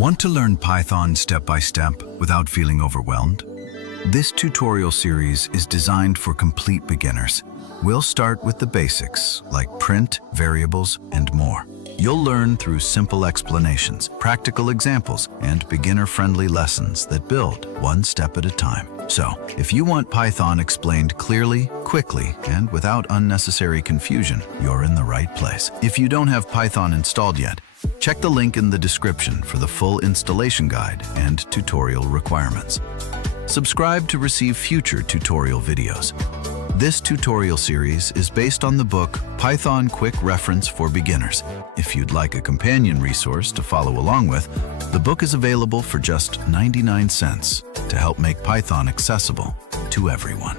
Want to learn Python step by step without feeling overwhelmed? This tutorial series is designed for complete beginners. We'll start with the basics, like print, variables, and more. You'll learn through simple explanations, practical examples, and beginner-friendly lessons that build one step at a time. So, if you want Python explained clearly, quickly, and without unnecessary confusion, you're in the right place. If you don't have Python installed yet, check the link in the description for the full installation guide and tutorial requirements. Subscribe to receive future tutorial videos. This tutorial series is based on the book Python Quick Reference for Beginners. If you'd like a companion resource to follow along with, the book is available for just 99 cents to help make Python accessible to everyone.